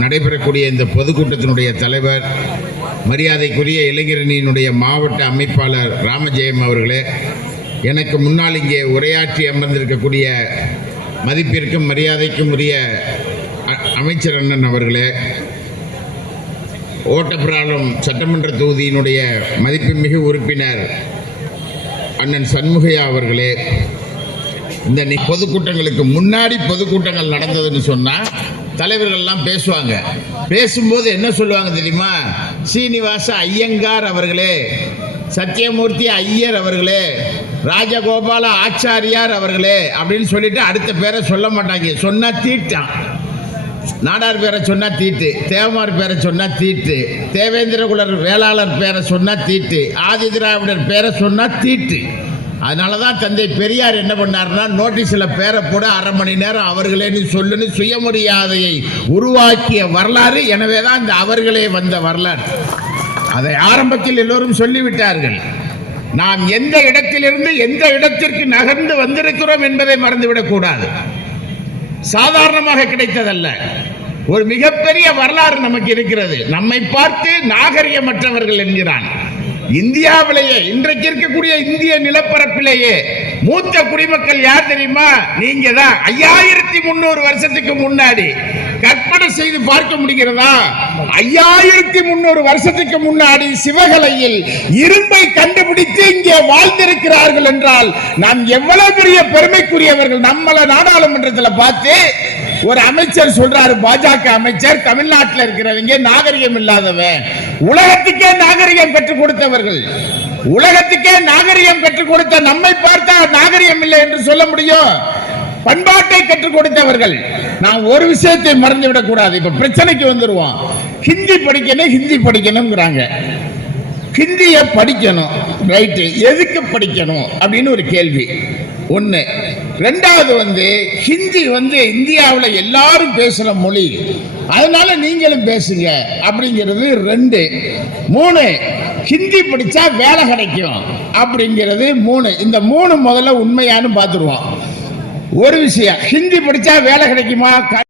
நடைபெறக்கூடிய இந்த பொதுக்கூட்டத்தினுடைய தலைவர் மரியாதைக்குரிய இளைஞரணியினுடைய மாவட்ட அமைப்பாளர் ராமஜெயம் அவர்களே எனக்கு முன்னால் இங்கே உரையாற்றி அமர்ந்திருக்கக்கூடிய மதிப்பிற்கும் மரியாதைக்கும் உரிய அ- அமைச்சர் அண்ணன் அவர்களே ஓட்டப்பிராளம் சட்டமன்ற தொகுதியினுடைய மதிப்புமிகு உறுப்பினர் அண்ணன் சண்முகையா அவர்களே இந்த பொதுக்கூட்டங்களுக்கு முன்னாடி பொதுக்கூட்டங்கள் நடந்ததுன்னு சொன்னால் தலைவர்கள்லாம் பேசுவாங்க. பேசும்போது என்ன சொல்லுவாங்க தெரியுமா? சீனிவாச ஐயங்கார் அவர்களே சத்தியமூர்த்தி ஐயர் அவர்களே ராஜகோபால ஆச்சாரியார் அவர்களே அப்படின்னு சொல்லிட்டு அடுத்த பேரை சொல்ல மாட்டாங்க. சொன்னா தீட்டான் நாடார் பேரை சொன்னா தீட்டு தேவமார் பேரை சொன்னா தீட்டு தேவேந்திரகுலர் வேளாளர் பேரை சொன்னா தீட்டு ஆதி திராவிடர் பேரை சொன்னா தீட்டு. அதனால தான் தந்தை பெரியார் என்ன பண்ணாருன்னா நோட்டீஸில் பேரை போட அரை மணி நேரம் அவர்களே நீ சொல்லுன்னு சுயமரியாதையை உருவாக்கிய வரலாறு எனவே தான் இந்த அவர்களே வந்த வரலாறு. அதை ஆரம்பத்தில் எல்லோரும் சொல்லிவிட்டார்கள். நாம் எந்த இடத்திலிருந்து எந்த இடத்திற்கு நகர்ந்து வந்திருக்கிறோம் என்பதை மறந்துவிடக்கூடாது சாதாரணமாக கிடைத்ததல்ல. ஒரு மிகப்பெரிய வரலாறு நமக்கு இருக்கிறது. நம்மை பார்த்து நாகரிகமற்றவர்கள் என்கிறான். இந்தியாவிலேயே இன்றைக்கு இருக்கக்கூடிய இந்திய நிலப்பரப்பிலேயே மூத்த குடிமக்கள் யார் தெரியுமா? நீங்க தான் ஐயாயிரத்தி முன்னூறு வருஷத்துக்கு முன்னாடி கற்பனை செய்து பார்க்க முடிகிறதா? ஐயாயிரத்தி முன்னூறு வருஷத்துக்கு முன்னாடி சிவகலையில் இரும்பை கண்டுபிடித்து இங்கே வாழ்ந்திருக்கிறார்கள் என்றால் நாம் எவ்வளவு பெரிய பெருமைக்குரியவர்கள் நம்மள நாடாளுமன்றத்தில் பார்த்து ஒரு அமைச்சர் சொல்றாரு பாஜக அமைச்சர் தமிழ்நாட்டில் இருக்கிறவங்க நாகரிகம் இல்லாதவன். உலகத்துக்கே நாகரிகம் கற்றுக் கொடுத்தவர்கள். உலகத்துக்கே நாகரிகம் கற்றுக் கொடுத்த நம்மை பார்த்தா நாகரிகம் இல்லை என்று சொல்ல முடியும். பண்பாட்டை கற்றுக் கொடுத்தவர்கள். நாம் ஒரு விஷயத்தை மறந்துவிடக் கூடாது. இப்ப பிரச்சனைக்கு வந்துருவோம். ஹிந்தி படிக்கணும் ஹிந்தி படிக்கணுங்கிறாங்க ஹிந்திய படிக்கணும். ரைட்டு. எதுக்கு படிக்கணும்? அப்படின்னு ஒரு கேள்வி. ஒன்று ரெண்டாவது வந்து ஹிந்தி வந்து இந்தியாவில் எல்லாரும் பேசுகிற மொழி. அதனால நீங்களும் பேசுங்க. அப்படிங்கிறது ரெண்டு. மூணு ஹிந்தி படித்தா வேலை கிடைக்கும். அப்படிங்கிறது மூணு. இந்த மூணு முதல்ல உண்மையானு பார்த்துருவோம். ஒரு விஷயம் ஹிந்தி படித்தா வேலை கிடைக்குமா?